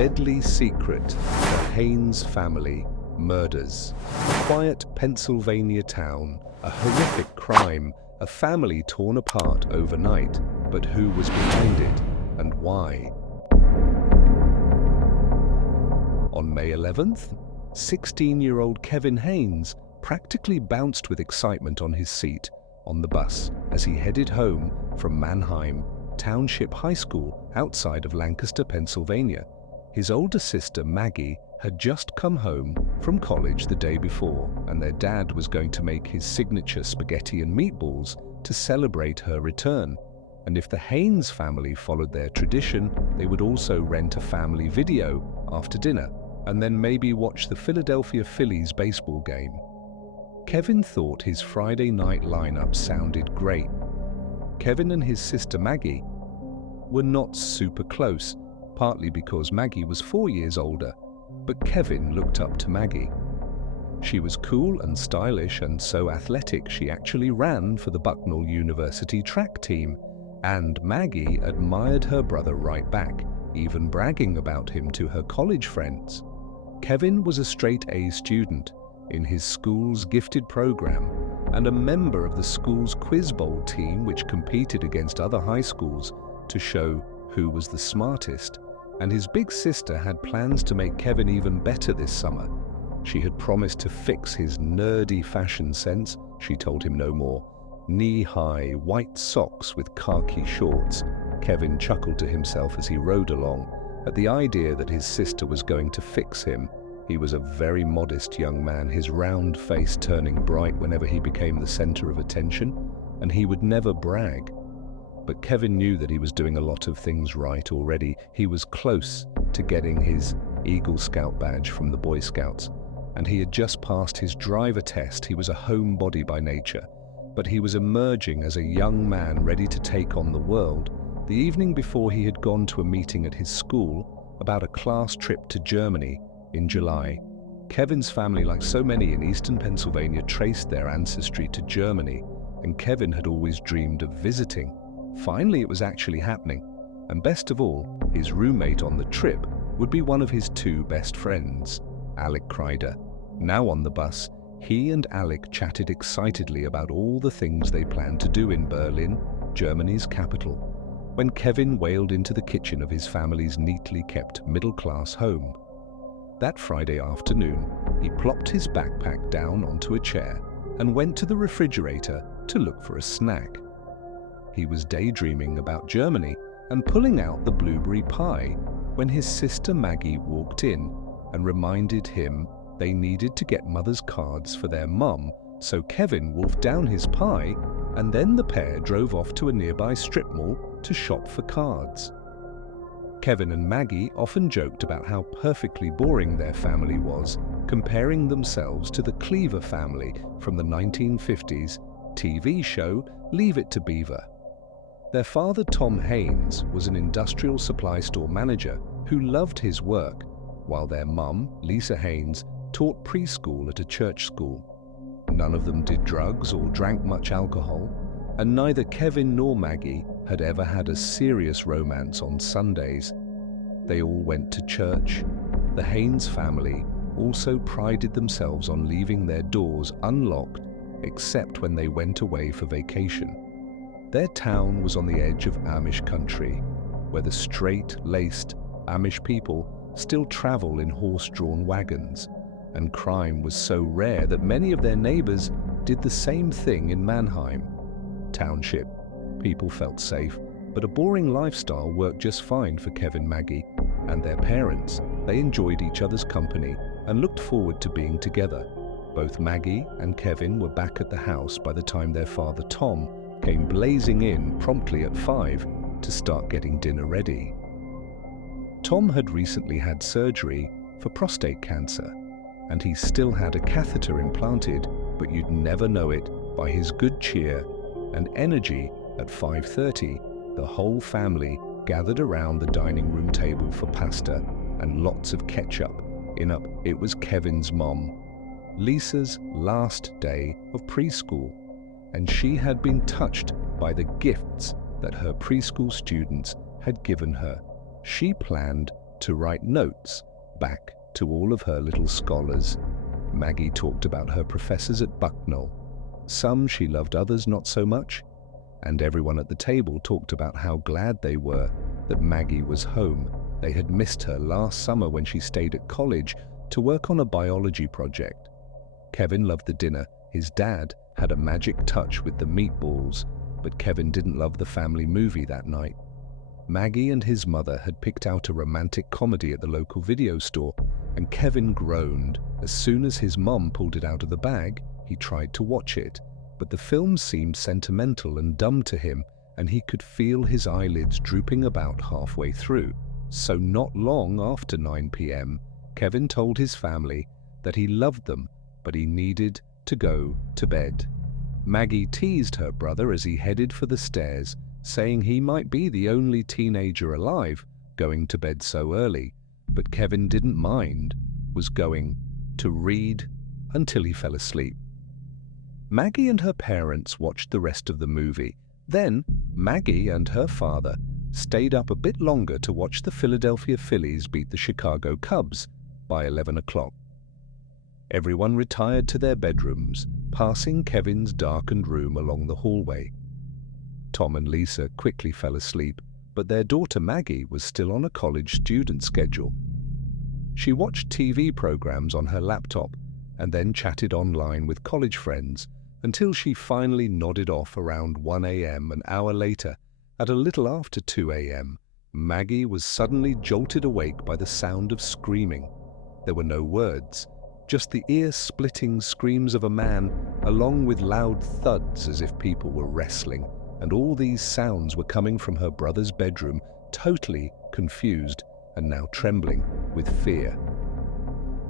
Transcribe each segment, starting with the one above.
deadly secret, the Haines family murders. A quiet Pennsylvania town, a horrific crime, a family torn apart overnight. But who was behind it and why? On May 11th, 16-year-old Kevin Haines practically bounced with excitement on his seat on the bus as he headed home from Manheim Township High School outside of Lancaster, Pennsylvania. His older sister, Maggie, had just come home from college the day before, and their dad was going to make his signature spaghetti and meatballs to celebrate her return. And if the Haines family followed their tradition, they would also rent a family video after dinner, and then maybe watch the Philadelphia Phillies baseball game. Kevin thought his Friday night lineup sounded great. Kevin and his sister Maggie were not super close, partly because Maggie was 4 years older, but Kevin looked up to Maggie. She was cool and stylish and so athletic she actually ran for the Bucknell University track team, and Maggie admired her brother right back, even bragging about him to her college friends. Kevin was a straight-A student in his school's gifted program and a member of the school's Quiz Bowl team, which competed against other high schools to show who was the smartest. And his big sister had plans to make Kevin even better this summer. She had promised to fix his nerdy fashion sense. She told him no more knee-high white socks with khaki shorts. Kevin chuckled to himself as he rode along at the idea that his sister was going to fix him. He was a very modest young man, his round face turning bright whenever he became the center of attention, and he would never brag. But Kevin knew that he was doing a lot of things right already. He was close to getting his Eagle Scout badge from the Boy Scouts, and he had just passed his driver test. He was a homebody by nature, but he was emerging as a young man ready to take on the world. The evening before, he had gone to a meeting at his school about a class trip to Germany in July. Kevin's family, like so many in eastern Pennsylvania, traced their ancestry to Germany, and Kevin had always dreamed of visiting. Finally, it was actually happening, and best of all, his roommate on the trip would be one of his two best friends, Alec Kreider. Now on the bus, he and Alec chatted excitedly about all the things they planned to do in Berlin, Germany's capital, when Kevin wailed into the kitchen of his family's neatly kept middle-class home. That Friday afternoon, he plopped his backpack down onto a chair and went to the refrigerator to look for a snack. He was daydreaming about Germany and pulling out the blueberry pie when his sister Maggie walked in and reminded him they needed to get mother's cards for their mum, so Kevin wolfed down his pie, and then the pair drove off to a nearby strip mall to shop for cards. Kevin and Maggie often joked about how perfectly boring their family was, comparing themselves to the Cleaver family from the 1950s TV show Leave It to Beaver. Their father, Tom Haines, was an industrial supply store manager who loved his work, while their mum, Lisa Haines, taught preschool at a church school. None of them did drugs or drank much alcohol, and neither Kevin nor Maggie had ever had a serious romance on Sundays. They all went to church. The Haines family also prided themselves on leaving their doors unlocked except when they went away for vacation. Their town was on the edge of Amish country, where the straight-laced Amish people still travel in horse-drawn wagons, and crime was so rare that many of their neighbors did the same thing in Manheim Township. People felt safe, but a boring lifestyle worked just fine for Kevin, Maggie, and their parents. They enjoyed each other's company and looked forward to being together. Both Maggie and Kevin were back at the house by the time their father, Tom, came blazing in promptly at 5 to start getting dinner ready. Tom had recently had surgery for prostate cancer, and he still had a catheter implanted, but you'd never know it by his good cheer and energy. At 5:30, the whole family gathered around the dining room table for pasta and lots of ketchup. It was Kevin's mom, Lisa's last day of preschool, and she had been touched by the gifts that her preschool students had given her. She planned to write notes back to all of her little scholars. Maggie talked about her professors at Bucknell. Some she loved, others not so much. And everyone at the table talked about how glad they were that Maggie was home. They had missed her last summer when she stayed at college to work on a biology project. Kevin loved the dinner. His dad had a magic touch with the meatballs, but Kevin didn't love the family movie that night. Maggie and his mother had picked out a romantic comedy at the local video store, and Kevin groaned. As soon as his mom pulled it out of the bag, he tried to watch it, but the film seemed sentimental and dumb to him, and he could feel his eyelids drooping about halfway through. So not long after 9 p.m., Kevin told his family that he loved them, but he needed to go to bed. Maggie teased her brother as he headed for the stairs, saying he might be the only teenager alive going to bed so early, but Kevin didn't mind, was going to read until he fell asleep. Maggie and her parents watched the rest of the movie. Then Maggie and her father stayed up a bit longer to watch the Philadelphia Phillies beat the Chicago Cubs by 11 o'clock. Everyone retired to their bedrooms, passing Kevin's darkened room along the hallway. Tom and Lisa quickly fell asleep, but their daughter Maggie was still on a college student schedule. She watched TV programs on her laptop and then chatted online with college friends until she finally nodded off around 1 a.m. An hour later, at a little after 2 a.m., Maggie was suddenly jolted awake by the sound of screaming. There were no words, just the ear-splitting screams of a man, along with loud thuds as if people were wrestling, and all these sounds were coming from her brother's bedroom, totally confused and now trembling with fear.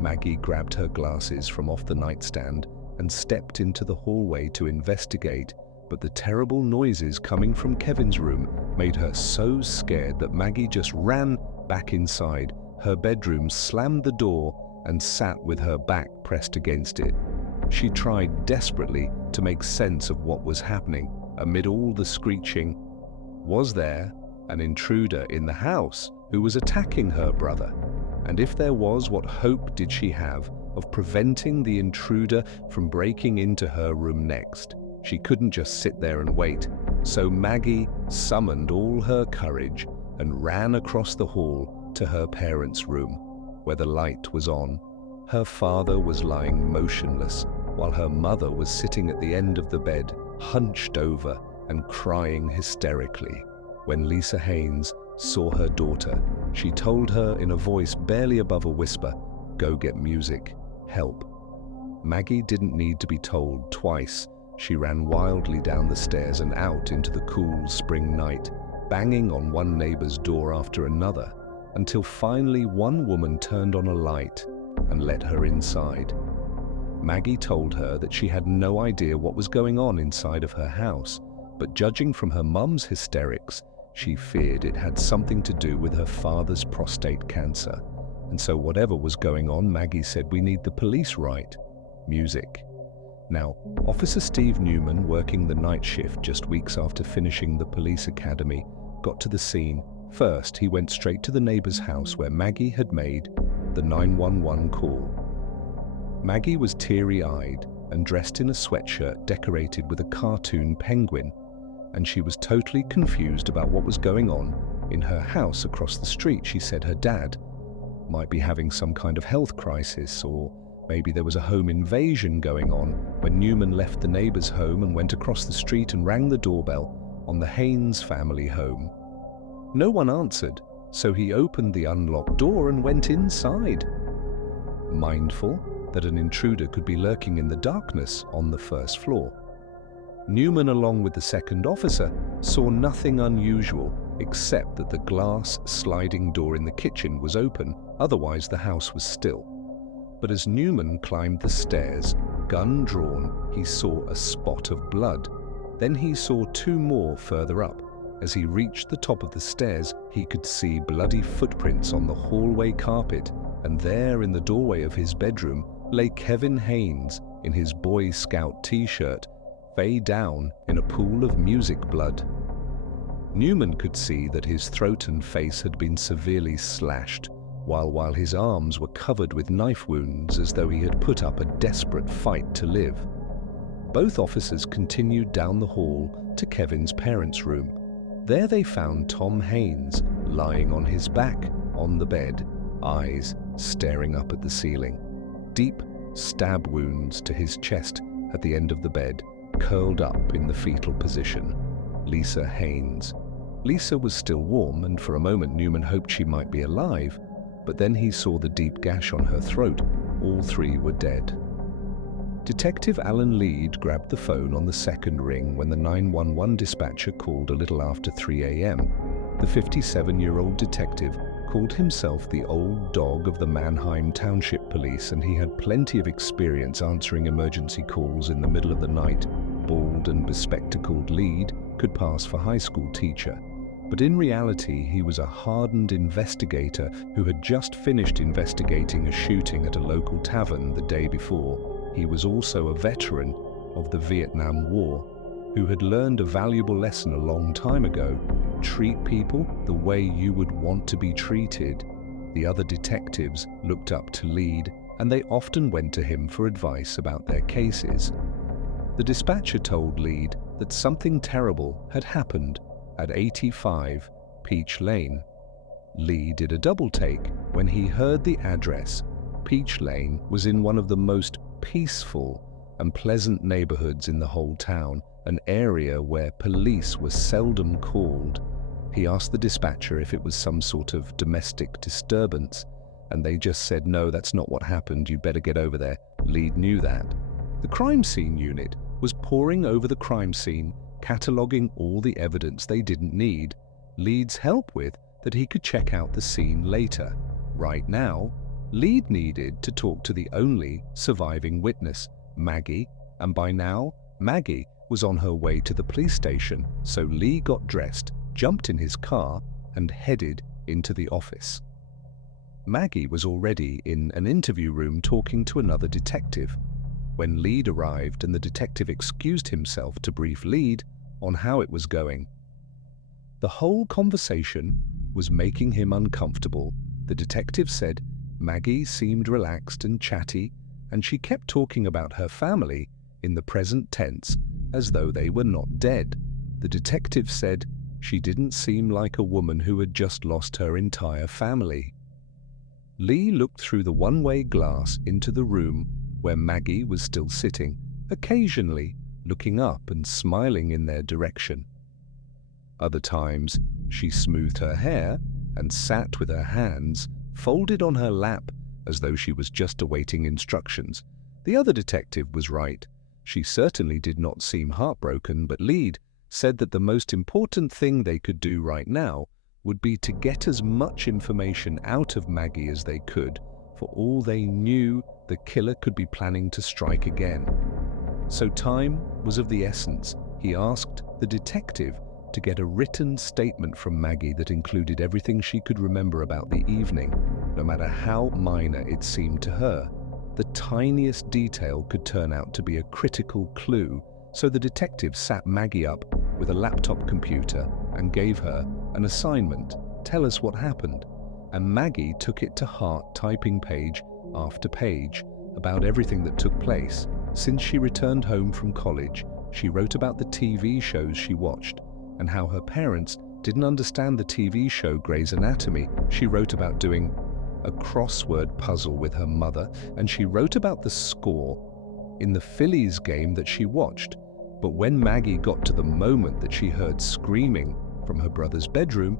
Maggie grabbed her glasses from off the nightstand and stepped into the hallway to investigate, but the terrible noises coming from Kevin's room made her so scared that Maggie just ran back inside her bedroom, slammed the door, and sat with her back pressed against it. She tried desperately to make sense of what was happening. Amid all the screeching, was there an intruder in the house who was attacking her brother? And if there was, what hope did she have of preventing the intruder from breaking into her room next? She couldn't just sit there and wait, so Maggie summoned all her courage and ran across the hall to her parents' room, where the light was on. Her father was lying motionless, while her mother was sitting at the end of the bed, hunched over and crying hysterically. When Lisa Haines saw her daughter, she told her in a voice barely above a whisper, "Go get music, help." Maggie didn't need to be told twice. She ran wildly down the stairs and out into the cool spring night, banging on one neighbor's door after another, until finally one woman turned on a light and let her inside. Maggie told her that she had no idea what was going on inside of her house, but judging from her mum's hysterics, she feared it had something to do with her father's prostate cancer. And so whatever was going on, Maggie said, "We need the police, right? Music." Now, Officer Steve Newman, working the night shift just weeks after finishing the police academy, got to the scene. First, he went straight to the neighbor's house where Maggie had made the 911 call. Maggie was teary-eyed and dressed in a sweatshirt decorated with a cartoon penguin, and she was totally confused about what was going on in her house across the street. She said her dad might be having some kind of health crisis, or maybe there was a home invasion going on, when Newman left the neighbor's home and went across the street and rang the doorbell on the Haines family home. No one answered, so he opened the unlocked door and went inside, mindful that an intruder could be lurking in the darkness on the first floor. Newman, along with the second officer, saw nothing unusual except that the glass sliding door in the kitchen was open, otherwise the house was still. But as Newman climbed the stairs, gun drawn, he saw a spot of blood. Then he saw two more further up. As he reached the top of the stairs, he could see bloody footprints on the hallway carpet, and there in the doorway of his bedroom lay Kevin Haines in his Boy Scout t-shirt, face down in a pool of music blood. Newman could see that his throat and face had been severely slashed, while his arms were covered with knife wounds as though he had put up a desperate fight to live. Both officers continued down the hall to Kevin's parents' room. There they found Tom Haines lying on his back on the bed, eyes staring up at the ceiling. Deep stab wounds to his chest at the end of the bed, curled up in the fetal position. Lisa Haines. Lisa was still warm, and for a moment Newman hoped she might be alive, but then he saw the deep gash on her throat. All three were dead. Detective Alan Lead grabbed the phone on the second ring when the 911 dispatcher called a little after 3 a.m. The 57-year-old detective called himself the old dog of the Mannheim Township Police, and he had plenty of experience answering emergency calls in the middle of the night. Bald and bespectacled Lead could pass for high school teacher, but in reality he was a hardened investigator who had just finished investigating a shooting at a local tavern the day before. He was also a veteran of the Vietnam War, who had learned a valuable lesson a long time ago: treat people the way you would want to be treated. The other detectives looked up to Lead, and they often went to him for advice about their cases. The dispatcher told Lead that something terrible had happened at 85 Peach Lane. Lee did a double take when he heard the address. Peach Lane was in one of the most peaceful and pleasant neighborhoods in the whole town, an area where police were seldom called. He asked the dispatcher if it was some sort of domestic disturbance, and they just said, "No, that's not what happened, you better get over there." Lead knew that. The crime scene unit was poring over the crime scene, cataloging all the evidence they didn't need Lead's help with, that he could check out the scene later. Right now, Lead needed to talk to the only surviving witness, Maggie, and by now, Maggie was on her way to the police station, so Lee got dressed, jumped in his car, and headed into the office. Maggie was already in an interview room talking to another detective when Lead arrived, and the detective excused himself to brief Lead on how it was going. The whole conversation was making him uncomfortable. The detective said Maggie seemed relaxed and chatty, and she kept talking about her family in the present tense as though they were not dead. The detective said she didn't seem like a woman who had just lost her entire family. Lee looked through the one-way glass into the room where Maggie was still sitting, occasionally looking up and smiling in their direction. Other times, she smoothed her hair and sat with her hands folded on her lap as though she was just awaiting instructions. The other detective was right. She certainly did not seem heartbroken, but Lead said that the most important thing they could do right now would be to get as much information out of Maggie as they could. For all they knew, the killer could be planning to strike again. So time was of the essence. He asked the detective to get a written statement from Maggie that included everything she could remember about the evening, no matter how minor it seemed to her. The tiniest detail could turn out to be a critical clue, so the detective sat Maggie up with a laptop computer and gave her an assignment: tell us what happened. And Maggie took it to heart, typing page after page about everything that took place. Since she returned home from college, she wrote about the TV shows she watched and how her parents didn't understand the TV show Grey's Anatomy. She wrote about doing a crossword puzzle with her mother, and she wrote about the score in the Phillies game that she watched. But when Maggie got to the moment that she heard screaming from her brother's bedroom,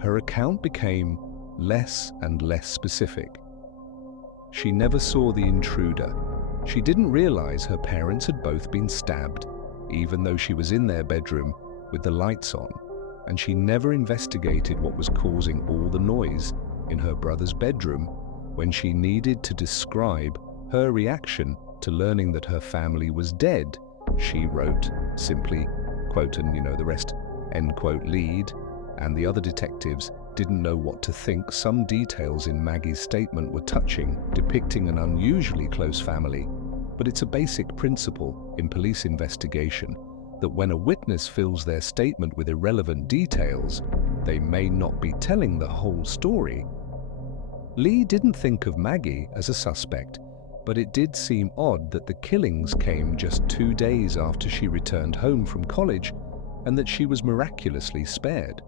her account became less and less specific. She never saw the intruder. She didn't realize her parents had both been stabbed, even though she was in their bedroom with the lights on, and she never investigated what was causing all the noise in her brother's bedroom when she needed to describe her reaction to learning that her family was dead. She wrote simply, quote, and the rest, end quote. Lead and the other detectives didn't know what to think. Some details in Maggie's statement were touching, depicting an unusually close family, but it's a basic principle in police investigation that when a witness fills their statement with irrelevant details, they may not be telling the whole story. Lee didn't think of Maggie as a suspect, but it did seem odd that the killings came just 2 days after she returned home from college and that she was miraculously spared.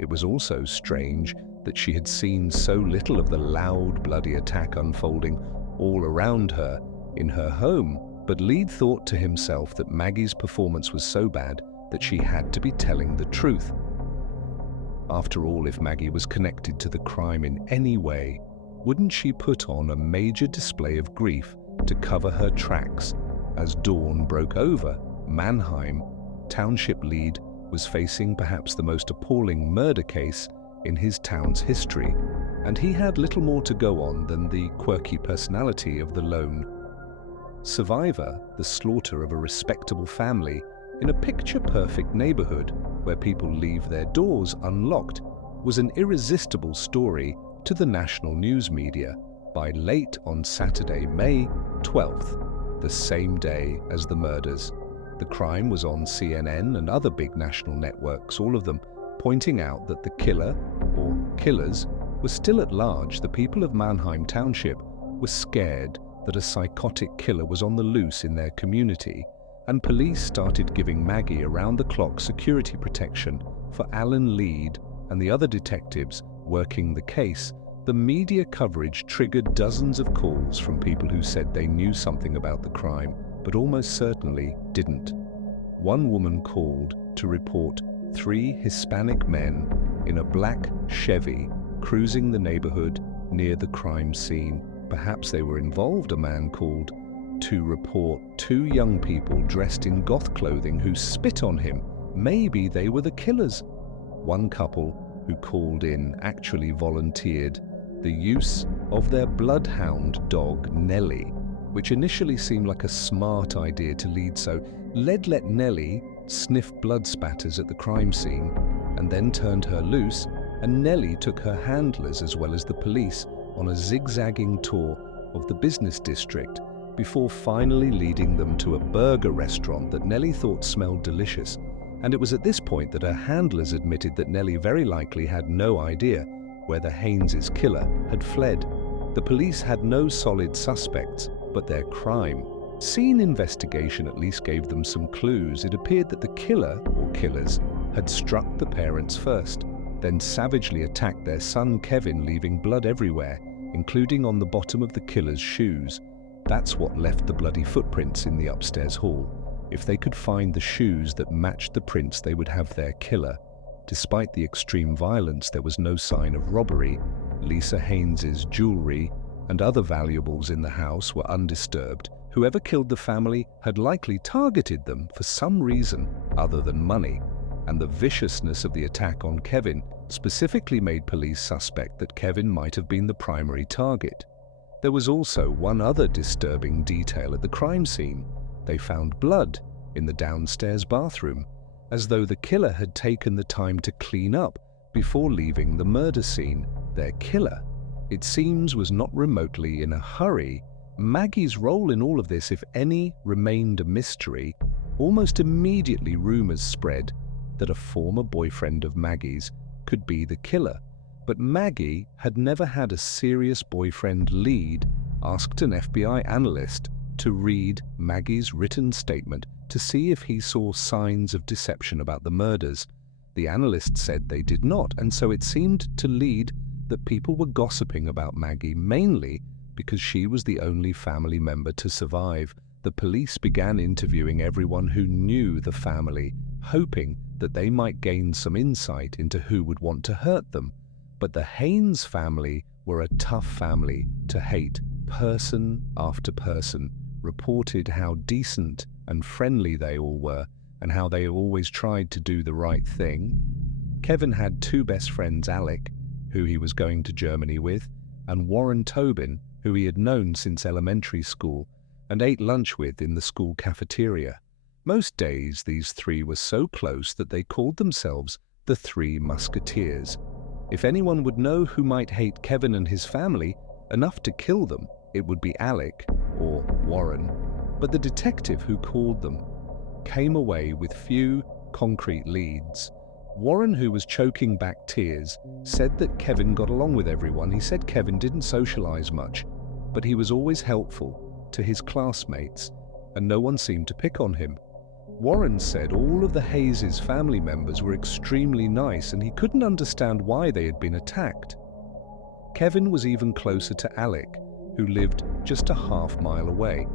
It was also strange that she had seen so little of the loud, bloody attack unfolding all around her in her home, but Lee thought to himself that Maggie's performance was so bad that she had to be telling the truth. After all, if Maggie was connected to the crime in any way, wouldn't she put on a major display of grief to cover her tracks? As dawn broke over Mannheim, township lead was facing perhaps the most appalling murder case in his town's history, and he had little more to go on than the quirky personality of the lone survivor. The slaughter of a respectable family in a picture-perfect neighborhood where people leave their doors unlocked was an irresistible story to the national news media by late on Saturday, May 12th, the same day as the murders. The crime was on CNN and other big national networks, all of them pointing out that the killer, or killers, were still at large. The people of Mannheim Township were scared that a psychotic killer was on the loose in their community, and police started giving Maggie around-the-clock security protection for Alan Lead and the other detectives working the case. The media coverage triggered dozens of calls from people who said they knew something about the crime, but almost certainly didn't. One woman called to report 3 Hispanic men in a black Chevy cruising the neighborhood near the crime scene. Perhaps they were involved. A man called to report 2 young people dressed in goth clothing who spit on him. Maybe they were the killers. One couple who called in actually volunteered the use of their bloodhound dog, Nellie, which initially seemed like a smart idea to lead, so let Nellie sniff blood spatters at the crime scene and then turned her loose, and Nellie took her handlers as well as the police on a zigzagging tour of the business district before finally leading them to a burger restaurant that Nellie thought smelled delicious. And it was at this point that her handlers admitted that Nellie very likely had no idea whether Haines' killer had fled. The police had no solid suspects, but their crime scene investigation at least gave them some clues. It appeared that the killer, or killers, had struck the parents first, then savagely attacked their son Kevin, leaving blood everywhere, including on the bottom of the killer's shoes. That's what left the bloody footprints in the upstairs hall. If they could find the shoes that matched the prints, they would have their killer. Despite the extreme violence, there was no sign of robbery. Lisa Haines's jewelry and other valuables in the house were undisturbed. Whoever killed the family had likely targeted them for some reason other than money, and the viciousness of the attack on Kevin specifically made police suspect that Kevin might have been the primary target. There was also one other disturbing detail at the crime scene. They found blood in the downstairs bathroom, as though the killer had taken the time to clean up before leaving the murder scene. Their killer, it seems, was not remotely in a hurry. Maggie's role in all of this, if any, remained a mystery. Almost immediately, rumors spread that a former boyfriend of Maggie's could be the killer. But Maggie had never had a serious boyfriend. Lead asked an FBI analyst to read Maggie's written statement to see if he saw signs of deception about the murders. The analyst said they did not, and so it seemed to Lead that people were gossiping about Maggie, mainly because she was the only family member to survive. The police began interviewing everyone who knew the family, hoping that they might gain some insight into who would want to hurt them. But the Haines family were a tough family to hate. Person after person reported how decent and friendly they all were, and how they always tried to do the right thing. Kevin had 2 best friends, Alec, who he was going to Germany with, and Warren Tobin, who he had known since elementary school and ate lunch with in the school cafeteria. Most days these 3 were so close that they called themselves the 3 Musketeers. If anyone would know who might hate Kevin and his family enough to kill them, it would be Alec or Warren. But the detective who called them came away with few concrete leads. Warren, who was choking back tears, said that Kevin got along with everyone. He said Kevin didn't socialize much, but he was always helpful to his classmates, and no one seemed to pick on him. Warren said all of the Hayes' family members were extremely nice and he couldn't understand why they had been attacked. Kevin was even closer to Alec, who lived just a half-mile away.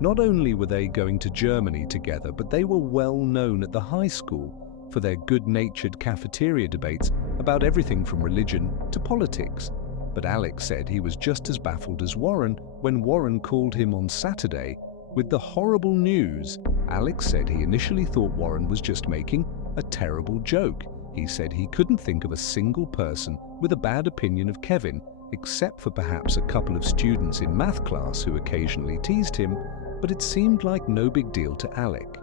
Not only were they going to Germany together, but they were well known at the high school for their good-natured cafeteria debates about everything from religion to politics. But Alec said he was just as baffled as Warren when Warren called him on Saturday with the horrible news. Alec said he initially thought Warren was just making a terrible joke. He said he couldn't think of a single person with a bad opinion of Kevin, except for perhaps a couple of students in math class who occasionally teased him, but it seemed like no big deal to Alec.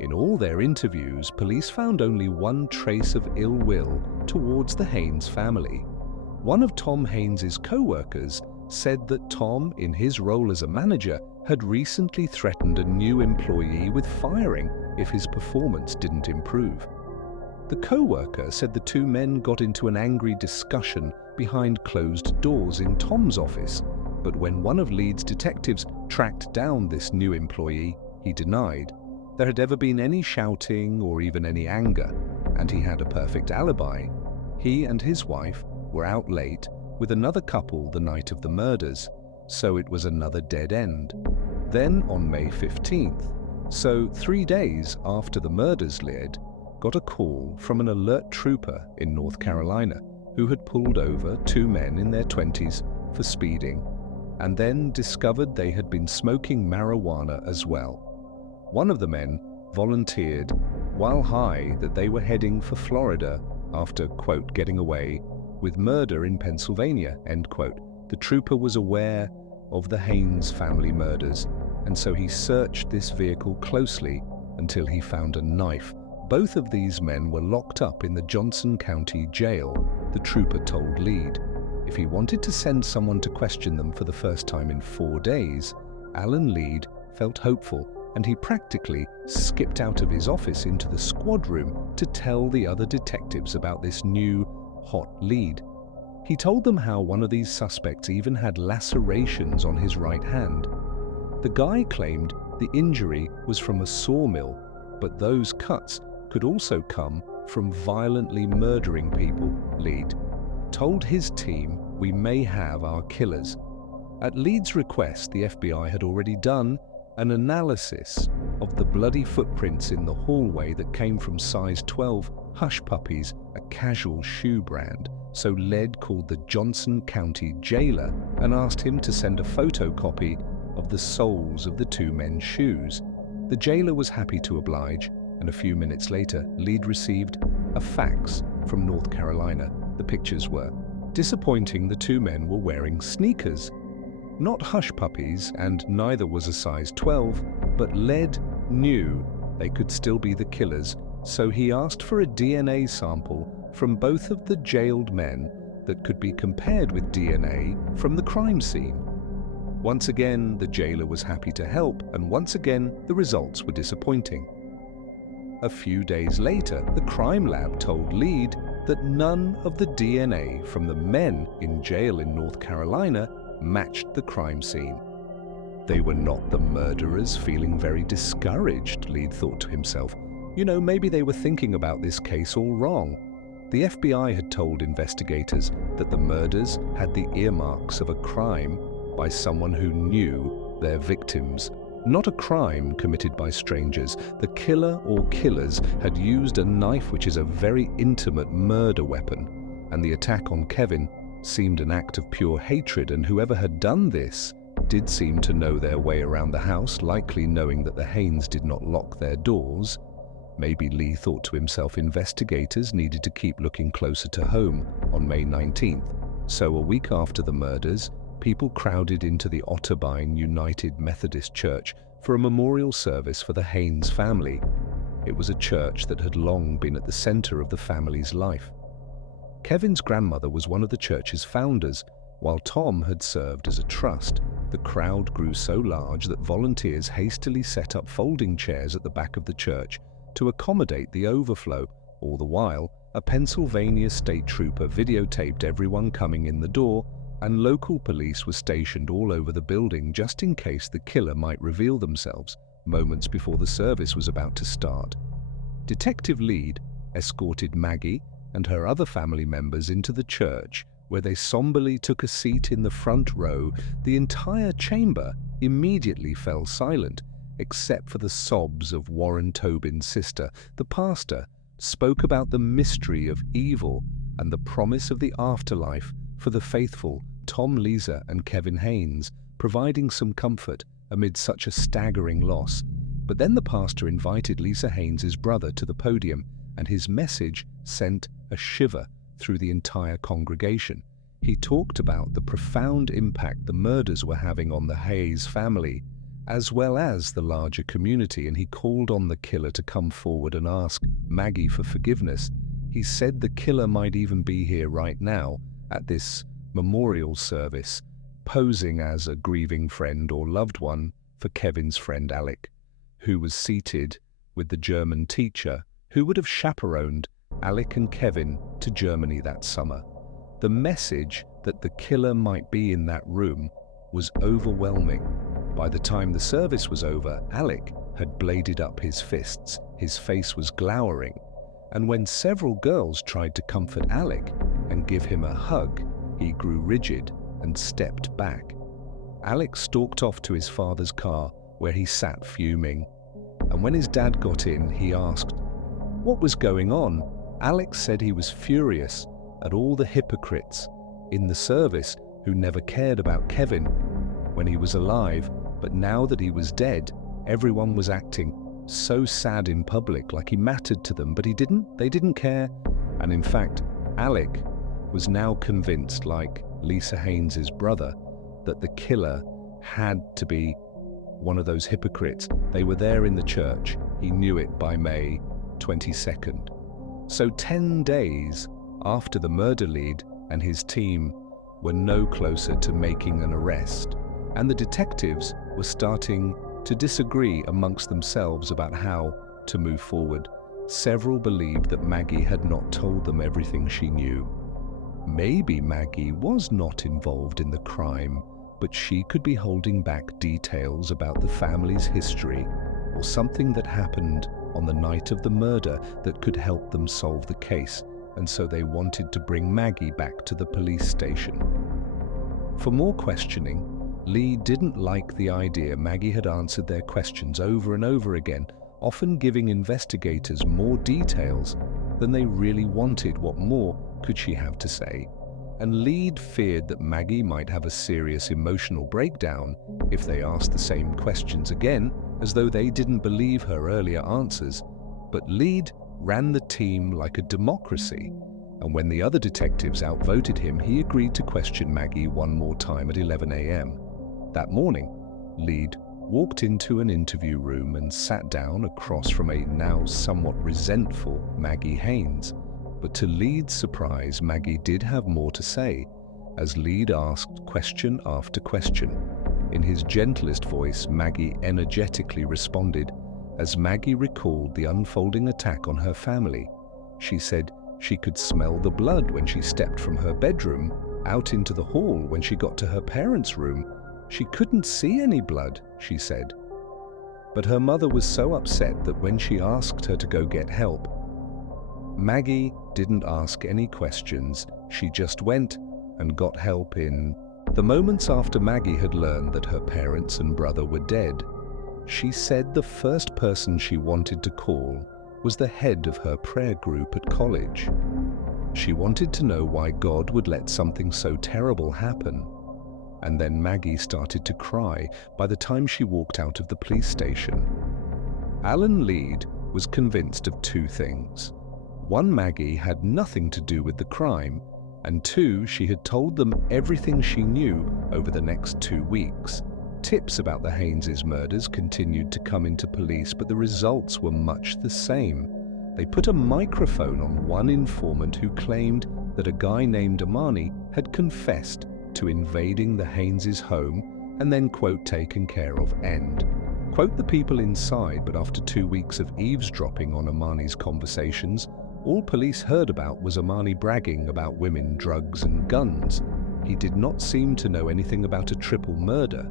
In all their interviews, police found only one trace of ill will towards the Haines family. One of Tom Haines' co-workers said that Tom, in his role as a manager, had recently threatened a new employee with firing if his performance didn't improve. The co-worker said the two men got into an angry discussion behind closed doors in Tom's office, but when one of Leeds' detectives tracked down this new employee, he denied there had ever been any shouting or even any anger, and he had a perfect alibi. He and his wife were out late with another couple the night of the murders, so it was another dead end. Then on May 15th, so 3 days after the murders, Leard got a call from an alert trooper in North Carolina who had pulled over two men in their 20s for speeding, and then discovered they had been smoking marijuana as well. One of the men volunteered while high that they were heading for Florida after, quote, getting away with murder in Pennsylvania, end quote. The trooper was aware of the Haines family murders, and so he searched this vehicle closely until he found a knife. Both of these men were locked up in the Johnson County Jail, the trooper told Lead. If he wanted to send someone to question them for the first time in 4 days, Alan Lead felt hopeful, and he practically skipped out of his office into the squad room to tell the other detectives about this new, hot lead. He told them how one of these suspects even had lacerations on his right hand. The guy claimed the injury was from a sawmill, but those cuts could also come from violently murdering people, Lead told his team. We may have our killers. At Lead's request, the FBI had already done an analysis of the bloody footprints in the hallway that came from size 12 Hush Puppies, a casual shoe brand. So Lead called the Johnson County jailer and asked him to send a photocopy of the soles of the two men's shoes. The jailer was happy to oblige, and a few minutes later, Lead received a fax from North Carolina. The pictures were disappointing. The two men were wearing sneakers. Not Hush Puppies, and neither was a size 12, but Lead knew they could still be the killers, so he asked for a DNA sample from both of the jailed men that could be compared with DNA from the crime scene. Once again, the jailer was happy to help, and once again, the results were disappointing. A few days later, the crime lab told Lead that none of the DNA from the men in jail in North Carolina matched the crime scene. They were not the murderers. Feeling very discouraged, Lead thought to himself. You know, maybe they were thinking about this case all wrong. The FBI had told investigators that the murders had the earmarks of a crime by someone who knew their victims, not a crime committed by strangers. The killer or killers had used a knife, which is a very intimate murder weapon, and the attack on Kevin seemed an act of pure hatred, and whoever had done this did seem to know their way around the house, likely knowing that the Haines did not lock their doors. Maybe Lee thought to himself investigators needed to keep looking closer to home on May 19th. So a week after the murders, people crowded into the Otterbein United Methodist Church for a memorial service for the Haines family. It was a church that had long been at the center of the family's life. Kevin's grandmother was one of the church's founders. While Tom had served as a trust, the crowd grew so large that volunteers hastily set up folding chairs at the back of the church to accommodate the overflow, All the while, a Pennsylvania state trooper videotaped everyone coming in the door, and local police were stationed all over the building just in case the killer might reveal themselves moments before the service was about to start. Detective Lead escorted Maggie and her other family members into the church, where they somberly took a seat in the front row. The entire chamber immediately fell silent, except for the sobs of Warren Tobin's sister. The pastor spoke about the mystery of evil and the promise of the afterlife for the faithful Tom, Lisa, and Kevin Haines, providing some comfort amid such a staggering loss. But then the pastor invited Lisa Haines' brother to the podium, and his message sent a shiver through the entire congregation. He talked about the profound impact the murders were having on the Hayes family, as well as the larger community, and he called on the killer to come forward and ask Maggie for forgiveness. He said the killer might even be here right now at this memorial service, posing as a grieving friend or loved one for Kevin's friend Alec, who was seated with the German teacher who would have chaperoned Alec and Kevin to Germany that summer. The message that the killer might be in that room was overwhelming. By the time the service was over, Alec had bladed up his fists, his face was glowering, and when several girls tried to comfort Alec and give him a hug, he grew rigid and stepped back. Alec stalked off to his father's car, where he sat fuming. And when his dad got in, he asked, "What was going on?" Alec said he was furious at all the hypocrites in the service who never cared about Kevin when he was alive, but now that he was dead, everyone was acting so sad in public, like he mattered to them, but they didn't care. And in fact, Alec was now convinced, like Lisa Haynes' brother, that the killer had to be one of those hypocrites. They were there in the church. He knew it by May 22nd. So 10 days after the murder lead and his team were no closer to making an arrest, and the detectives were starting to disagree amongst themselves about how to move forward. Several believed that Maggie had not told them everything she knew. Maybe Maggie was not involved in the crime, but she could be holding back details about the family's history or something that happened on the night of the murder that could help them solve the case, and so they wanted to bring Maggie back to the police station. For more questioning, Lee didn't like the idea Maggie had answered their questions over and over again, often giving investigators more details than they really wanted. What more could she have to say? And Lead feared that Maggie might have a serious emotional breakdown if they asked the same questions again, as though they didn't believe her earlier answers. But Lead ran the team like a democracy, and when the other detectives outvoted him, he agreed to question Maggie one more time at 11 a.m. That morning, Lead walked into an interview room and sat down across from a now somewhat resentful Maggie Haines. But to Lead's surprise, Maggie did have more to say, as Lead asked question after question. In his gentlest voice, Maggie energetically responded, as Maggie recalled the unfolding attack on her family. She said she could smell the blood when she stepped from her bedroom out into the hall when she got to her parents' room. She couldn't see any blood, she said. But her mother was so upset that when she asked her to go get help, Maggie didn't ask any questions. She just went and got help in the moments after Maggie had learned that her parents and brother were dead. She said the first person she wanted to call was the head of her prayer group at college. She wanted to know why God would let something so terrible happen. And then Maggie started to cry by the time she walked out of the police station. Alan Lead was convinced of two things. One, Maggie had nothing to do with the crime, and two, she had told them everything she knew over the next 2 weeks. Tips about the Haines' murders continued to come into police, but the results were much the same. They put a microphone on one informant who claimed that a guy named Amani had confessed to invading the Haines' home and then, quote, taken care of, end. Quote, the people inside, but after 2 weeks of eavesdropping on Amani's conversations, All police heard about was Amani bragging about women, drugs and guns. He did not seem to know anything about a triple murder.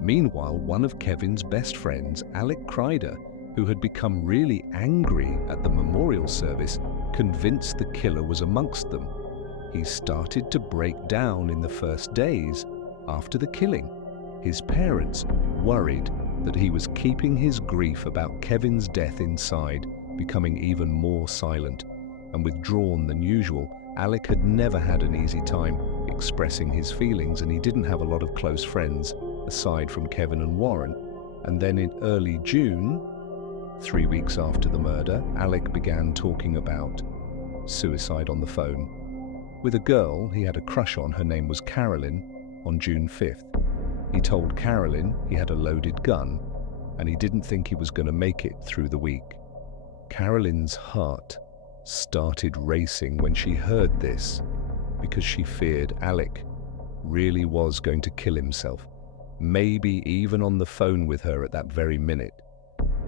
Meanwhile, one of Kevin's best friends, Alec Crider, who had become really angry at the memorial service, convinced the killer was amongst them. He started to break down in the first days after the killing. His parents, worried that he was keeping his grief about Kevin's death inside, becoming even more silent and withdrawn than usual. Alec had never had an easy time expressing his feelings, and he didn't have a lot of close friends aside from Kevin and Warren. And then in early June, 3 weeks after the murder, Alec began talking about suicide on the phone with a girl he had a crush on. Her name was Carolyn. On June 5th, he told Carolyn he had a loaded gun and he didn't think he was going to make it through the week. Carolyn's heart started racing when she heard this, because she feared Alec really was going to kill himself, maybe even on the phone with her at that very minute.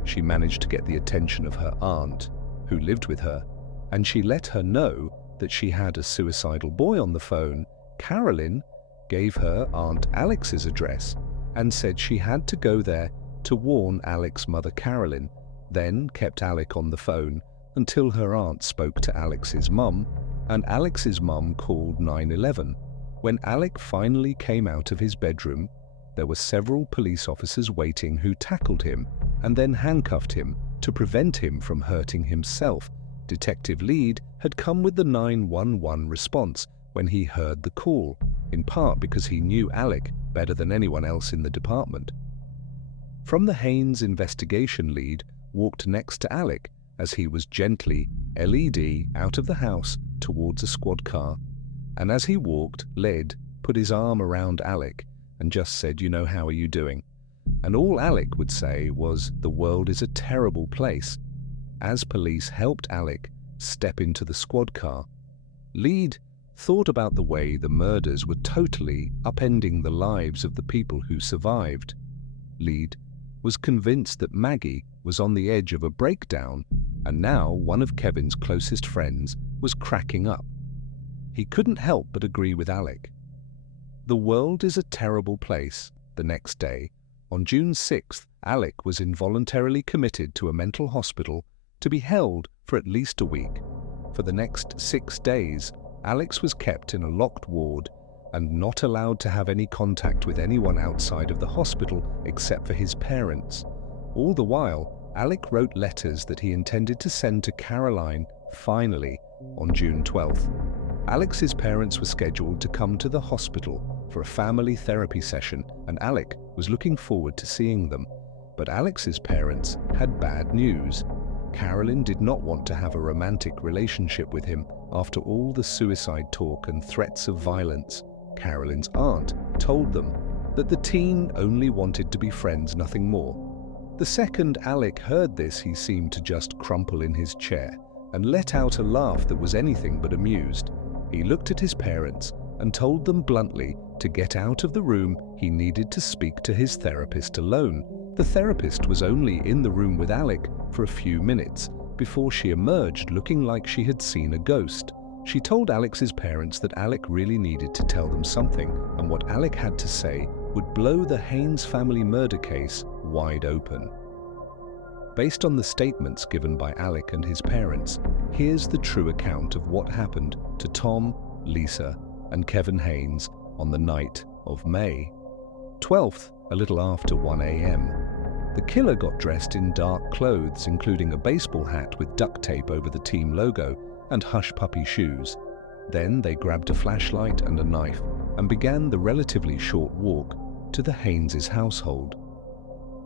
She managed to get the attention of her aunt, who lived with her, and she let her know that she had a suicidal boy on the phone. Carolyn gave her Aunt Alex's address and said she had to go there to warn Alec's mother Carolyn, then kept Alec on the phone until her aunt spoke to Alex's mum, and Alex's mum called 911. When Alec finally came out of his bedroom, there were several police officers waiting who tackled him and then handcuffed him to prevent him from hurting himself. Detective Lead had come with the 911 response when he heard the call, in part because he knew Alec better than anyone else in the department. From the Haines investigation lead walked next to Alec as he was gently LED out of the house towards a squad car. And as he walked, Led put his arm around Alec and just said, "You know, how are you doing?" And all Alec would say was, "The world is a terrible place." As police helped Alec step into the squad car, Lead thought about the way the murders were totally upending the lives of the people who survived. Lead was convinced that Maggie was on the edge of a breakdown, and now one of Kevin's closest friends was cracking up. He couldn't help but agree with Alec. The world is a terrible place. The next day, on June 6th, Alec was involuntarily committed to a mental hospital to be held for at least a week. For the next 6 days, Alex was kept in a locked ward and not allowed to have any contact with anyone outside of the hospital except for his parents. All the while, Alec wrote letters that he intended to send to Caroline, finally, on June 12th. Alex's parents were scheduled to come to the hospital for a family therapy session, and Alec was looking forward to seeing them. But Alex's parents had bad news. Carolyn did not want to have a romantic relationship with him after all the suicide talk and threats of violence. Carolyn's aunt told them that the teen only wanted to be friends, nothing more. The second Alec heard this, he seemed to just crumple in his chair and let out a laugh that was anything but amused. He looked at his parents and told them bluntly to get out of the room. He needed to speak to his therapist alone. The therapist was only in the room with Alec for a few minutes before she emerged looking like she had seen a ghost. She told Alex's parents that Alec really needed to tell them something, and what Alec had to say would blow the Haines family murder case wide open. Based on the statements given by Alec and his parents, here's the true account of what happened to Tom, Lisa, and Kevin Haines on the night of May 12th, a little after 1 a.m. The killer got dressed in dark clothes, including a baseball hat with duct tape over the team logo and hush-puppy shoes. Then they grabbed a flashlight and a knife and began the relatively short walk to the Haines' household.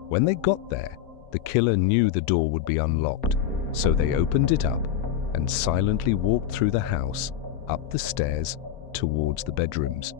When they got there, the killer knew the door would be unlocked, so they opened it up and silently walked through the house, up the stairs, towards the bedrooms.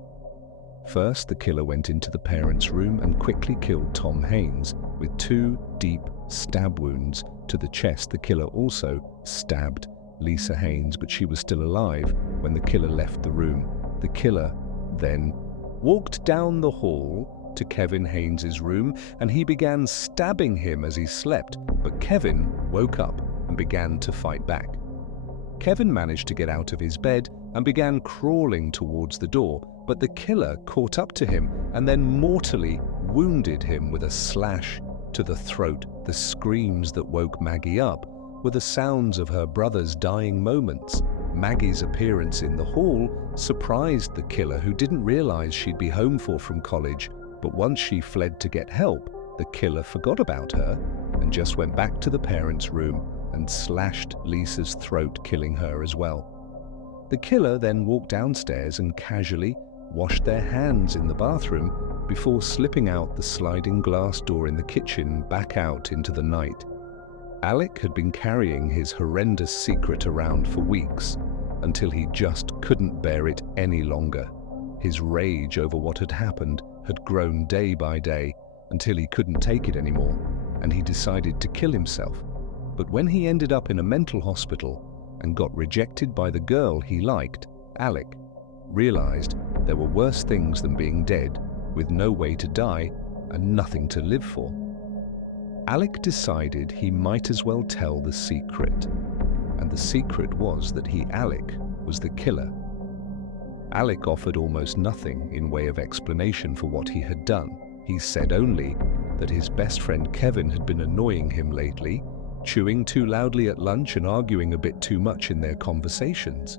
First, the killer went into the parents' room and quickly killed Tom Haines with 2 deep stab wounds to the chest. The killer also stabbed Lisa Haines, but she was still alive when the killer left the room. The killer then walked down the hall to Kevin Haines' room and he began stabbing him as he slept, but Kevin woke up and began to fight back. Kevin managed to get out of his bed and began crawling towards the door, but the killer caught up to him and then mortally wounded him with a slash to the throat. The screams that woke Maggie up were the sounds of her brother's dying moments. Maggie's appearance in the hall surprised the killer, who didn't realize she'd be home from college, but once she fled to get help, the killer forgot about her and just went back to the parents' room and slashed Lisa's throat, killing her as well. The killer then walked downstairs and casually washed their hands in the bathroom before slipping out the sliding glass door in the kitchen back out into the night. Alec had been carrying his horrendous secret around for weeks until he just couldn't bear it any longer. His rage over what had happened had grown day by day until he couldn't take it anymore, and he decided to kill himself. But when he ended up in a mental hospital and got rejected by the girl he liked, Alec realized there were worse things than being dead, with no way to die and nothing to live for. Alec decided he might as well tell the secret, and the secret was that Alec, was the killer. Alec offered almost nothing in way of explanation for what he had done. He said only that his best friend Kevin had been annoying him lately, chewing too loudly at lunch and arguing a bit too much in their conversations.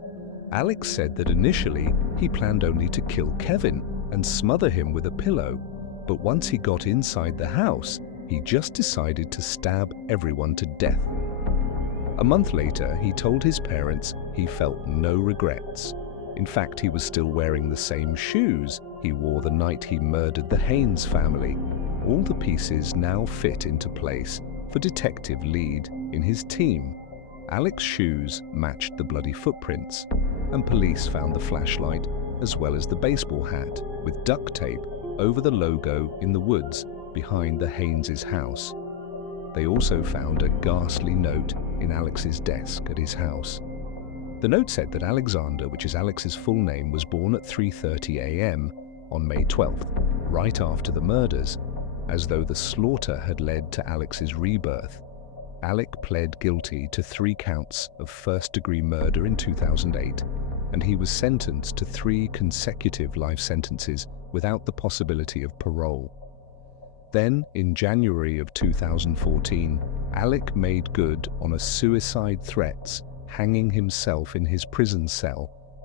Alec said that initially he planned only to kill Kevin and smother him with a pillow, but once he got inside the house, he just decided to stab everyone to death. A month later, he told his parents he felt no regrets. In fact, he was still wearing the same shoes he wore the night he murdered the Haines family. All the pieces now fit into place for detective lead in his team. Alec's shoes matched the bloody footprints, and police found the flashlight as well as the baseball hat with duct tape over the logo in the woods behind the Haines' house. They also found a ghastly note in Alex's desk at his house. The note said that Alexander, which is Alex's full name, was born at 3:30 a.m. on May 12th, right after the murders, as though the slaughter had led to Alex's rebirth. Alec pled guilty to 3 counts of first-degree murder in 2008, and he was sentenced to 3 consecutive life sentences without the possibility of parole. Then, in January of 2014, Alec made good on a suicide threats, hanging himself in his prison cell